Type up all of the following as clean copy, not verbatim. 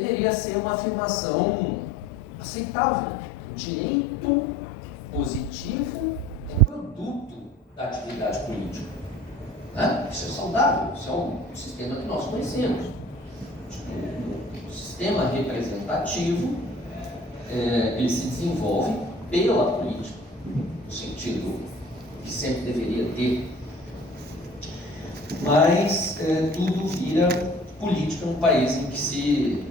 deveria ser uma afirmação aceitável. O direito positivo é produto da atividade política. Né? Isso é saudável, isso é um sistema que nós conhecemos. O sistema representativo, ele se desenvolve pela política, no sentido que sempre deveria ter. Mas tudo vira política no país em que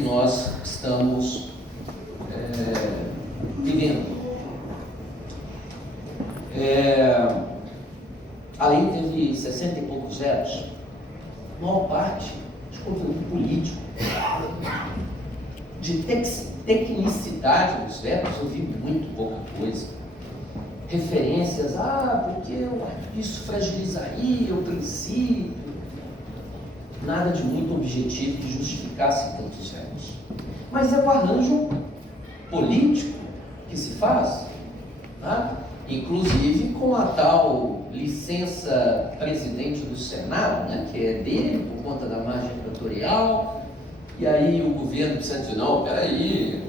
nós estamos vivendo. A lei teve 60 e poucos zeros, a maior parte de conteúdo político, de tecnicidade dos verbos, eu vi muito pouca coisa. Referências, porque isso fragilizaria o princípio, nada de muito objetivo que justificasse tantos verbos. Mas é o arranjo político que se faz, tá? Inclusive com a tal licença presidente do Senado, né, que é dele por conta da margem equatorial, e aí o governo precisa dizer, não, peraí,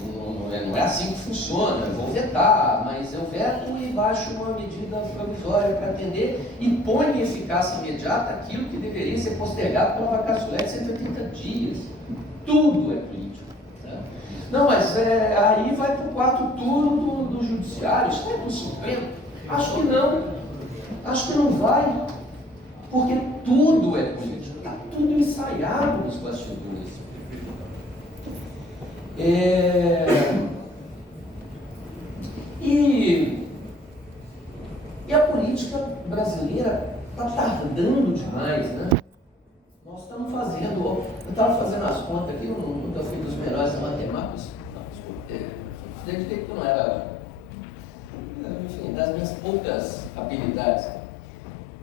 não é assim que funciona, eu vou vetar, mas eu veto e baixo uma medida provisória para atender e põe em eficácia imediata aquilo que deveria ser postergado pela vacatio legis de 180 dias. Tudo é político. Né? Não, mas aí vai para o quarto turno do judiciário, isso vai para o Supremo? Acho que não vai, porque tudo é político, está tudo ensaiado nos bastidores. E a política brasileira está tardando demais, né? Nós estamos fazendo, eu estava fazendo as contas aqui, eu nunca fui dos melhores matemáticos, desde que eu não era, enfim, das minhas poucas habilidades,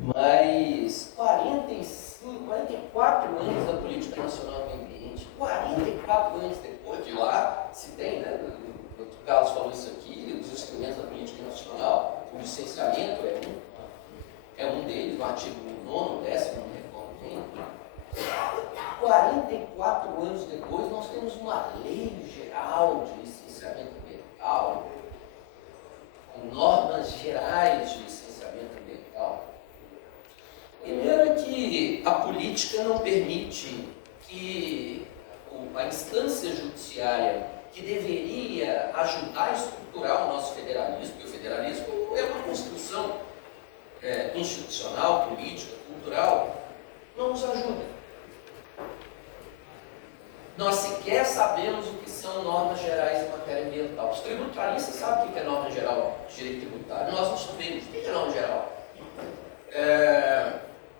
mas 44 anos da política nacional do ambiente, 44 anos depois de lá, se tem, né? O Dr. Carlos falou isso aqui, os instrumentos da política nacional, o licenciamento é um deles, o artigo 9º, 10º, não me recordo bem. 44 anos depois, nós temos uma lei geral de licenciamento ambiental, com normas gerais de licenciamento ambiental. Primeiro é que a política não permite que a instância judiciária que deveria ajudar a estruturar o nosso federalismo, porque o federalismo é uma construção institucional, política, cultural, não nos ajuda. Nós sequer sabemos o que são normas gerais em matéria ambiental. Os tributaristas sabem o que é norma geral de direito tributário. Nós não sabemos o que é norma geral.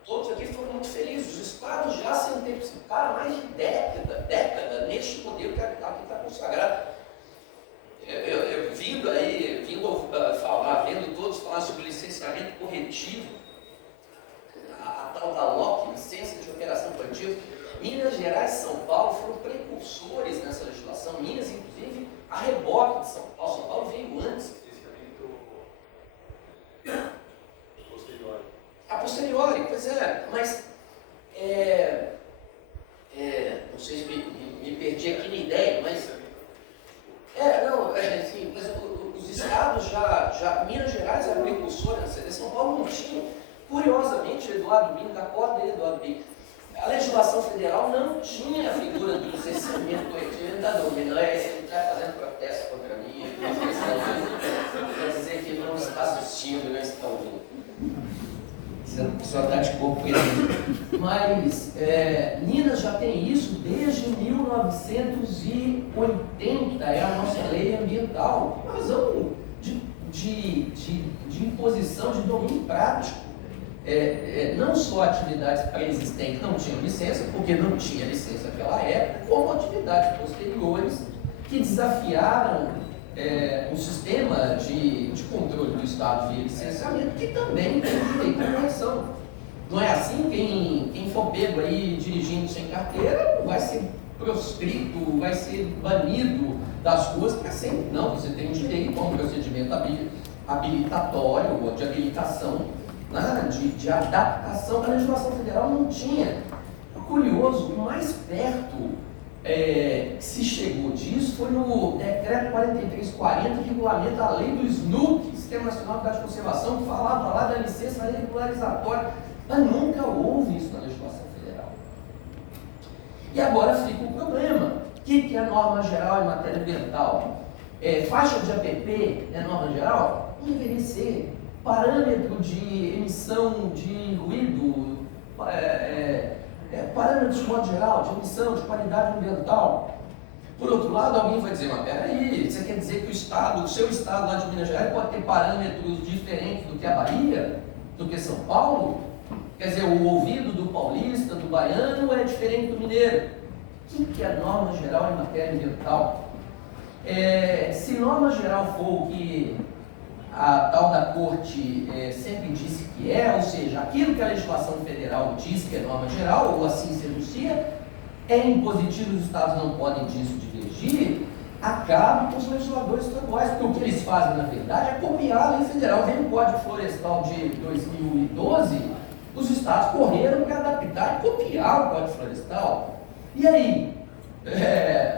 Todos aqui foram muito felizes. Os estados já se anteciparam mais de década neste modelo que aqui está consagrado. Eu vendo todos falar sobre licenciamento corretivo, a tal da LOC, licença de operação corretiva. Minas Gerais e São Paulo foram precursores nessa legislação. Minas, inclusive, a reboque de São Paulo. São Paulo veio antes. A posteriori, pois é, mas não sei se me perdi aqui na ideia, mas assim, mas os estados Minas Gerais era precursor nessa ideia, São Paulo não tinha. Curiosamente, Eduardo Bino, da corda dele, Eduardo Bino, a legislação federal não tinha a figura do licenciamento corretivo. Ele está fazendo protesto contra mim, quer dizer que ele não está assistindo, não está ouvindo. Só está de corpo presente. Mas Minas já tem isso desde 1980, é a nossa lei ambiental, uma razão de imposição de domínio prático. Não só atividades pré-existentes não tinham licença, porque não tinha licença naquela época, como atividades posteriores que desafiaram um sistema de controle do Estado via licenciamento, que também tem direito à correção. Não é assim? Quem for pego aí dirigindo sem carteira vai ser proscrito, vai ser banido das ruas para sempre. Não, você tem direito a um procedimento habilitatório ou de habilitação, né, de adaptação. A legislação federal não tinha. Curioso, o mais perto que se chegou disso foi no decreto 4340, que regulamenta a lei do SNUC, Sistema Nacional de Conservação, que falava lá da licença regularizatória, mas nunca houve isso na legislação federal. E agora fica o problema. O que é a norma geral em matéria ambiental? Faixa de APP é norma geral? Não deveria ser. Parâmetro de emissão de ruído, parâmetros de modo geral, de emissão, de qualidade ambiental. Por outro lado, alguém vai dizer, mas peraí, você quer dizer que o seu estado lá de Minas Gerais pode ter parâmetros diferentes do que a Bahia, do que São Paulo? Quer dizer, o ouvido do paulista, do baiano é diferente do mineiro. O que é a norma geral em matéria ambiental? Se norma geral for o que a tal da corte sempre disse que ou seja, aquilo que a legislação federal diz que é norma geral, ou assim se enuncia, é impositivo, os estados não podem disso divergir, acaba com os legisladores estaduais, porque o que eles fazem, na verdade, é copiar a lei federal. Vem o Código Florestal de 2012, os estados correram para adaptar e copiar o Código Florestal. E aí,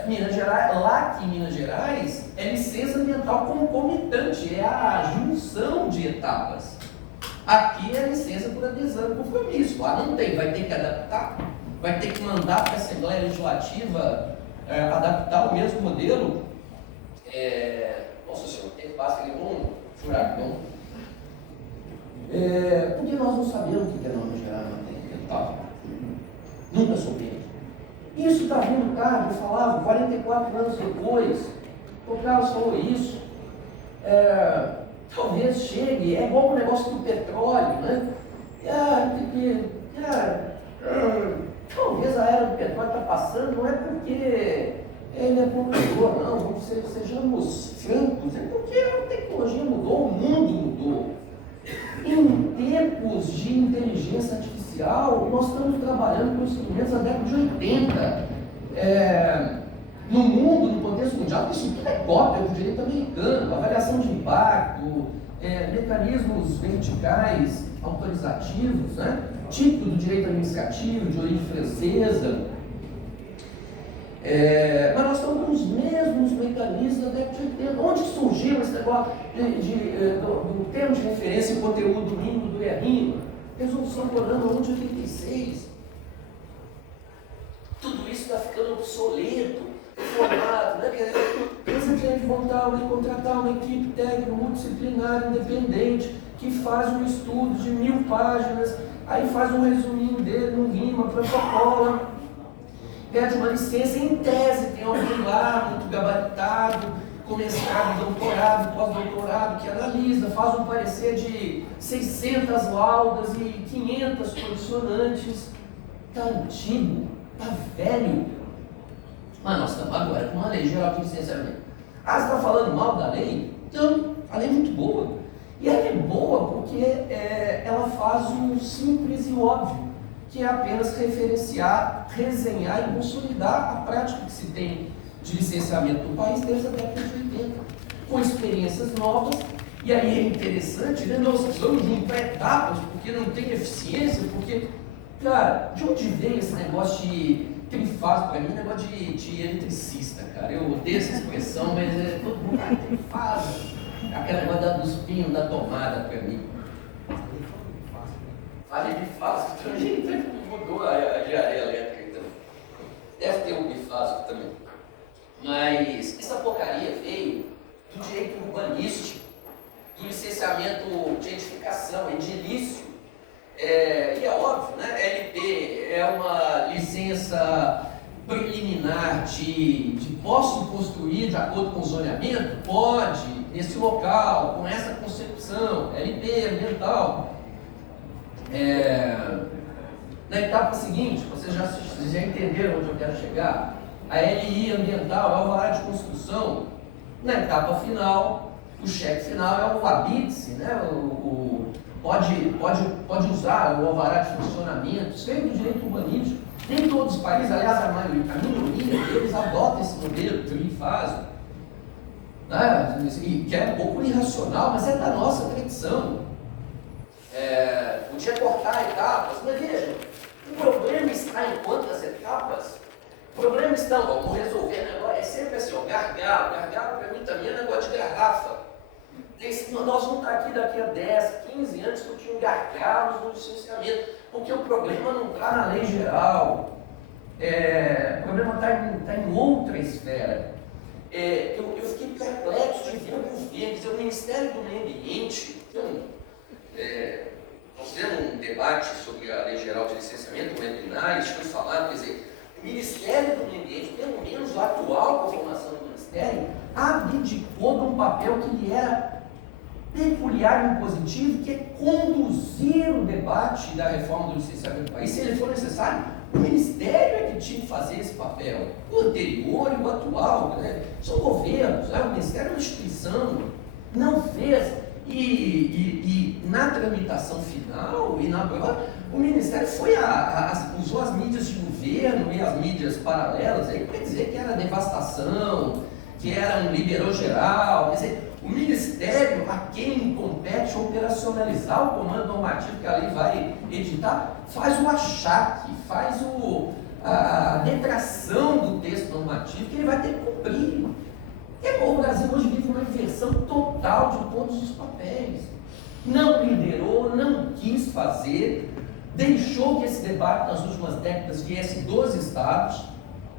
Minas Gerais, lá que em Minas Gerais é licença ambiental concomitante, é a junção de etapas. Aqui é licença por adesão e compromisso. Lá não tem, vai ter que adaptar, vai ter que mandar para a Assembleia Legislativa adaptar o mesmo modelo. Nossa senhora, tem passa ali um furacão. Porque nós não sabemos o que é norma geral em matéria ambiental. Nunca soubemos. Isso está vindo tarde, eu falava, 44 anos depois, o Carlos falou isso. Talvez chegue, é igual o negócio do petróleo, né? Talvez a era do petróleo está passando, não é porque ele é poluidor, não, sejamos francos, é porque a tecnologia mudou, o mundo mudou. Em tempos de inteligência artificial, nós estamos trabalhando com instrumentos da década de 80. No mundo, no contexto mundial, isso tudo é cópia do direito americano, avaliação de impacto, mecanismos verticais autorizativos, né? Típico do direito administrativo, de origem francesa. Mas nós estamos com os mesmos mecanismos da década de 80. Onde surgiu esse negócio do termo de referência e conteúdo mínimo do ERIMA? Resolução Conama 1 de 86. Tudo isso está ficando obsoleto, formado, né? Você tem que voltar e contratar uma equipe técnica multidisciplinar independente que faz um estudo de 1000 páginas, aí faz um resuminho dele, no RIMA, protocola, pede uma licença, em tese tem alguém lá, muito gabaritado, com mestrado, doutorado, pós-doutorado, que analisa, faz um parecer de 600 laudas e 500 condicionantes. Está antigo, está velho. Mas nós estamos agora com uma lei geral de licenciamento. Você está falando mal da lei? Não, a lei é muito boa. E ela é boa porque ela faz o simples e óbvio, que é apenas referenciar, resenhar e consolidar a prática que se tem de licenciamento do país desde a década de 80, com experiências novas. E aí é interessante, né? Nós precisamos juntar etapas, porque não tem eficiência, porque, cara, de onde veio esse negócio de trifásico? Para mim, negócio de eletricista, cara. Eu odeio essa expressão, mas todo mundo fala trifásico. Aquele negócio dos pinos da tomada, para mim. Falei bifásico também, mudou a engenharia elétrica, então. Deve ter um bifásico também. Mas essa porcaria veio do direito urbanístico, do licenciamento de edificação, edilício. E é óbvio, né? LP é uma licença preliminar de posso construir de acordo com o zoneamento? Pode, nesse local, com essa concepção, LP ambiental. Na etapa seguinte, vocês já entenderam onde eu quero chegar? A LI ambiental é o alvará de construção. Na etapa final, o cheque final é o habite-se, né? Pode usar o alvará de funcionamento, isso veio do direito urbanístico. Nem todos os países, aliás, a minoria deles adota esse modelo trifásico, né? E que é um pouco irracional, mas é da nossa tradição. Podia cortar etapas, mas veja, o problema está em quantas etapas? O problema está, vamos resolver, né? gargalo. Gargalo para mim também é um negócio de garrafa. Nós vamos estar aqui daqui a 10, 15 anos discutindo gargalos no licenciamento, porque o problema não está na lei geral, o problema está em outra esfera. Eu fiquei perplexo de ver o governo, quer dizer, o Ministério do Meio Ambiente. Nós tivemos um debate sobre a lei geral de licenciamento, o webinar, isso foi falado, quer dizer, o Ministério do Meio Ambiente, pelo menos o atual conformação do Ministério, abdicou de um papel que lhe era peculiar e impositivo, que é conduzir o debate da reforma do licenciamento do país. Se ele for necessário, o Ministério é que tinha que fazer esse papel. O anterior e o atual, né? São governos, né? O Ministério é uma instituição, não fez. E na tramitação final, o Ministério usou as mídias de governo e as mídias paralelas para dizer que era devastação, que era um liberou geral. Quer dizer, o Ministério, a quem compete operacionalizar o comando normativo que a lei vai editar, faz o achaque, faz a detração do texto normativo que ele vai ter que cumprir. O Brasil hoje vive uma inversão total de todos os papéis. Não liderou, não quis fazer, deixou que esse debate nas últimas décadas viesse dos estados,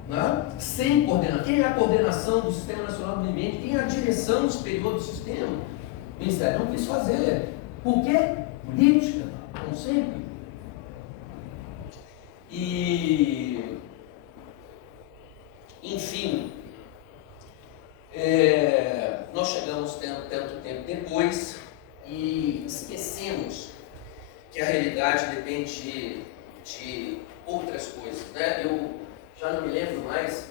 né? Sem coordenação. Quem é a coordenação do Sistema Nacional do Meio Ambiente? Quem é a direção superior do sistema? O Ministério não quis fazer. Por quê? Política, como sempre. Enfim, nós chegamos tanto tempo depois e esquecemos que a realidade depende de outras coisas, né? Eu já não me lembro mais,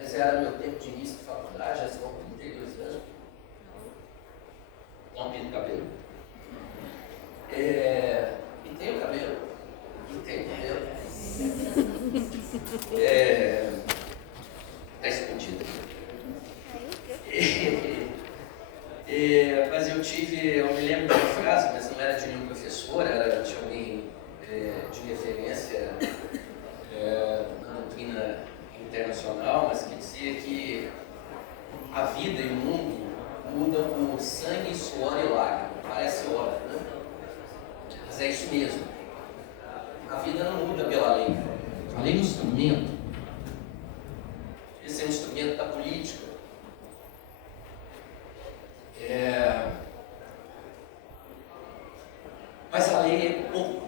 mas era meu tempo de início de faculdade, já são 32 anos. Não pinto cabelo. E tenho cabelo. Está escondido. Mas eu me lembro de uma frase, mas não era de nenhum professor, era de alguém de referência na doutrina internacional, mas que dizia que a vida e o mundo mudam por sangue, suor e lágrima. Parece óbvio, né? Mas é isso mesmo. A vida não muda pela lei. A lei é um instrumento. Esse é um instrumento da política. Mas a lei é pouco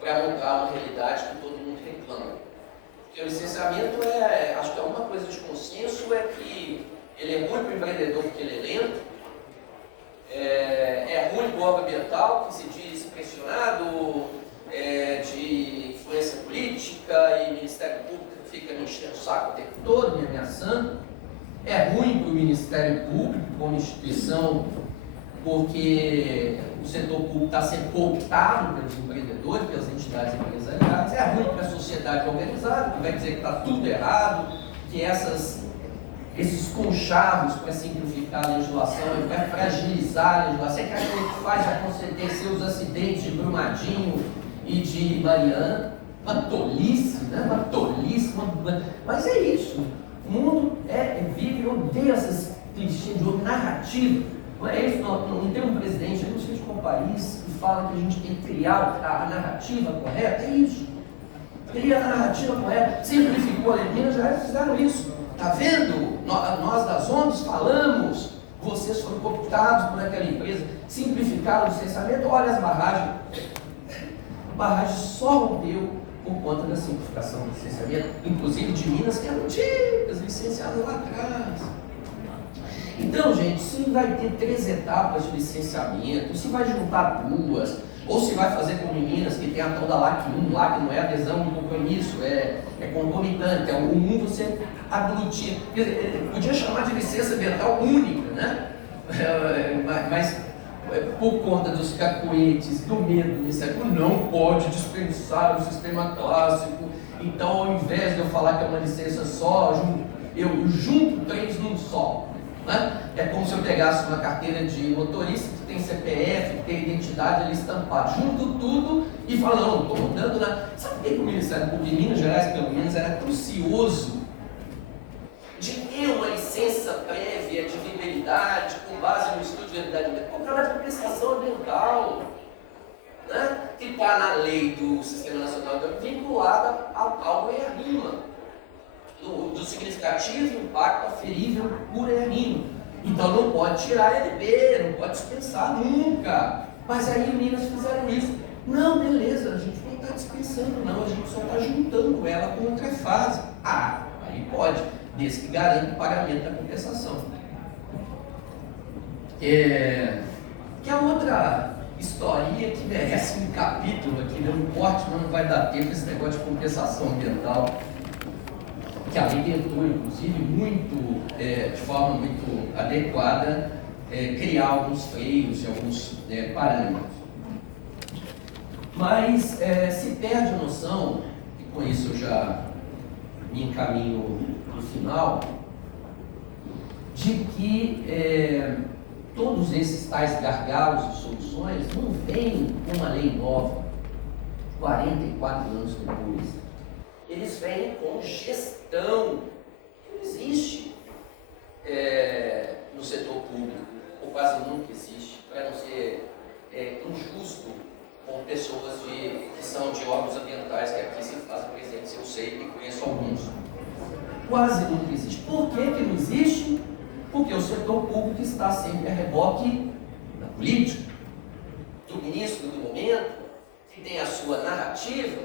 para mudar uma realidade que todo mundo reclama. Porque o licenciamento acho que é uma coisa de consenso, é que ele é ruim para o empreendedor porque ele é lento, é ruim para o órgão ambiental que se diz pressionado, de influência política, e o Ministério Público fica me enchendo o saco o tempo todo, me ameaçando. É ruim para o Ministério Público como instituição, porque o setor público está sendo cooptado pelos empreendedores, pelas entidades empresariais. É ruim para a sociedade organizada, que vai dizer que está tudo errado, que esses conchavos para simplificar a legislação, para fragilizar a legislação, é que a gente faz acontecer os acidentes de Brumadinho e de Mariana. Uma tolice, né? Uma tolice, mas é isso. O mundo vive, eu odeio essas clichês de narrativa. Não é isso? Não tem um presidente, não sei de qual país, que fala que a gente tem que criar a narrativa correta. É isso. Cria a narrativa correta. Simplificou a Minas Gerais, fizeram isso. Está vendo? Nós das ONGs falamos, vocês foram cooptados por aquela empresa, simplificaram o licenciamento. Olha as barragens. A barragem só rompeu por conta da simplificação do licenciamento, inclusive de Minas, que eram antigas, licenciadas lá atrás. Então, gente, se vai ter 3 etapas de licenciamento, se vai juntar 2, ou se vai fazer como em Minas, que tem a tal da LAC 1, lá que não é adesão de compromisso, é concomitante, o 1 você aglutina. Podia chamar de licença ambiental única, né? Mas por conta dos cacoetes, do medo do Ministério, não pode dispensar o sistema clássico. Então, ao invés de eu falar que é uma licença só, eu junto 3 num só. Né? É como se eu pegasse uma carteira de motorista que tem CPF, que tem identidade ali estampada, junto tudo e falo, não estou mudando nada. Sabe por que o Ministério Público de Minas Gerais, pelo menos, era crucioso de ter uma licença realidade, com base no estudo de realidade ambiental, o trabalho de compensação ambiental, né? Que está na lei do Sistema Nacional de Ambiente, vinculada ao tal ERIMA, do significativo impacto aferível por ERIMA. Então não pode tirar a LB, não pode dispensar nunca. Mas aí Minas fizeram isso. Não, beleza, a gente não está dispensando, não, a gente só está juntando ela com outra fase. Ah, aí pode, desde que garanta o pagamento da compensação. Que é outra historinha que merece um capítulo aqui, não importa, mas não vai dar tempo esse negócio de compensação ambiental, que a lei tentou, inclusive, de forma muito adequada, criar alguns freios e alguns parâmetros. Mas se perde a noção, e com isso eu já me encaminho no final, de que todos esses tais gargalos e soluções não vêm com uma lei nova, 44 anos depois. Eles vêm com gestão, que não existe no setor público, ou quase nunca existe, para não ser injusto com pessoas que são de órgãos ambientais que aqui se fazem presentes, eu sei e conheço alguns. Quase nunca existe. Por que não existe? Porque o setor público está sempre a reboque da política, do ministro do momento, que tem a sua narrativa,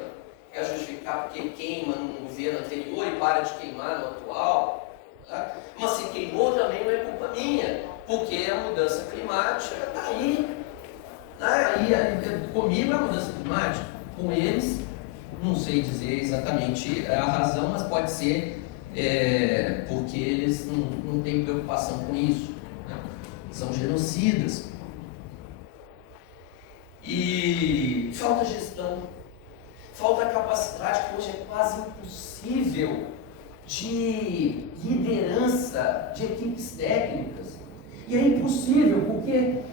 que é justificar porque queima no governo anterior e para de queimar no atual. Tá? Mas se queimou também não é culpa minha, porque a mudança climática está aí. Aí comigo é a mudança climática, com eles, não sei dizer exatamente a razão, mas pode ser porque eles não têm preocupação com isso, né? São genocidas. E falta gestão, falta capacidade, que hoje é quase impossível, de liderança de equipes técnicas. E é impossível porque,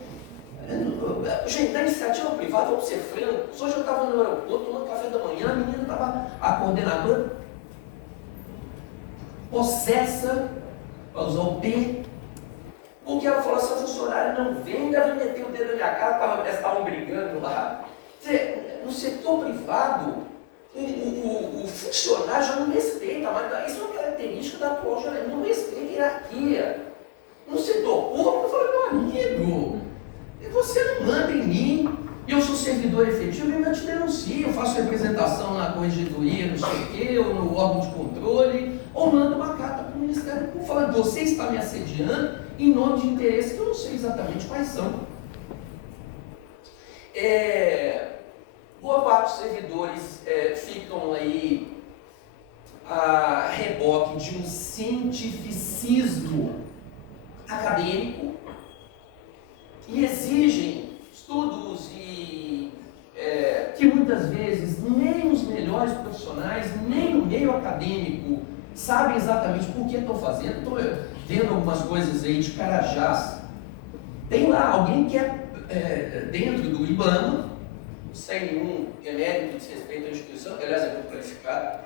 gente, da iniciativa privada, vamos ser francos, hoje eu estava no aeroporto tomando café da manhã, a menina estava, a coordenadora, possessa, para usar o P, porque ela falou assim: a funcionária não vem, deve meter o dedo na minha cara, estavam brigando lá. No setor privado, o funcionário já não respeita, mas isso é uma característica da atual geração, não respeita a hierarquia. No setor público, eu falei: meu amigo, você não manda em mim, eu sou servidor efetivo e ainda te denuncio, eu faço representação na corregedoria, não sei o quê, ou no órgão de controle, ou mando uma carta para o Ministério Público falando: você está me assediando em nome de interesses que eu não sei exatamente quais são. Boa parte dos servidores ficam aí a reboque de um cientificismo acadêmico e exigem estudos que muitas vezes nem os melhores profissionais, nem o meio acadêmico sabem exatamente por que estão fazendo. Estou vendo algumas coisas aí de Carajás. Tem lá alguém que dentro do IBAMA, sem nenhum emérito de respeito à instituição, que aliás é muito qualificado,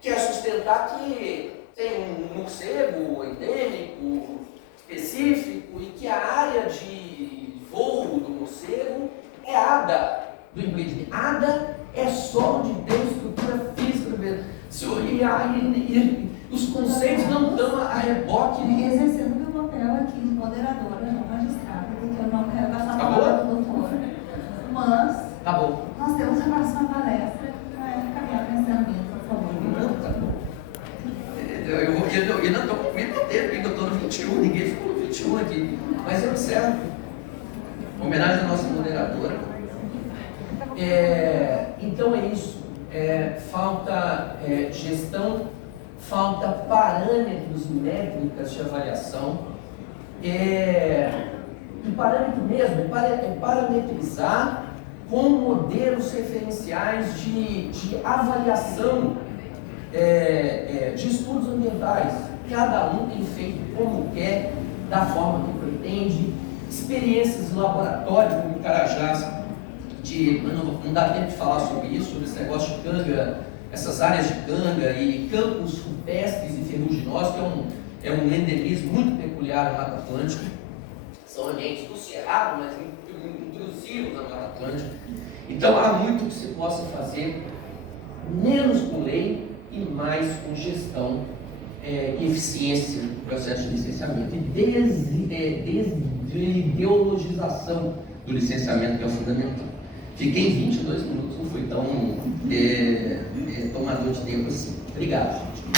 quer sustentar que tem um morcego endêmico específico e que a área de voo do morcego é ADA do empreendimento. ADA é só de ter estrutura física. E os conceitos não estão a reboque. Exercendo meu papel aqui de moderadora, não magistrada, porque eu não quero gastar a palavra do doutor. Mas tá bom. Nós temos a próxima palestra para caminhar para o encerramento, por favor. Não, tá bom. Eu não estou com muito tempo, ainda estou no 21, ninguém ficou no 21 aqui. Mas eu observo. Homenagem à nossa moderadora. Então é isso. Falta gestão, falta parâmetros e métricas de avaliação. E parâmetro mesmo é parametrizar com modelos referenciais de avaliação de estudos ambientais. Cada um tem feito como quer, da forma que pretende, experiências de laboratório, como o Carajás, não dá tempo de falar sobre isso, sobre esse negócio de canga, essas áreas de canga e campos rupestres e ferruginosos, que é um endemismo muito peculiar à Mata Atlântica. São ambientes do Cerrado, mas intrusivos na Mata Atlântica. Então há muito que se possa fazer, menos com lei e mais com gestão e eficiência do processo de licenciamento e desideologização do licenciamento, que é o fundamental. Fiquei 22 minutos, não fui tão tomador de tempo assim. Obrigado, gente.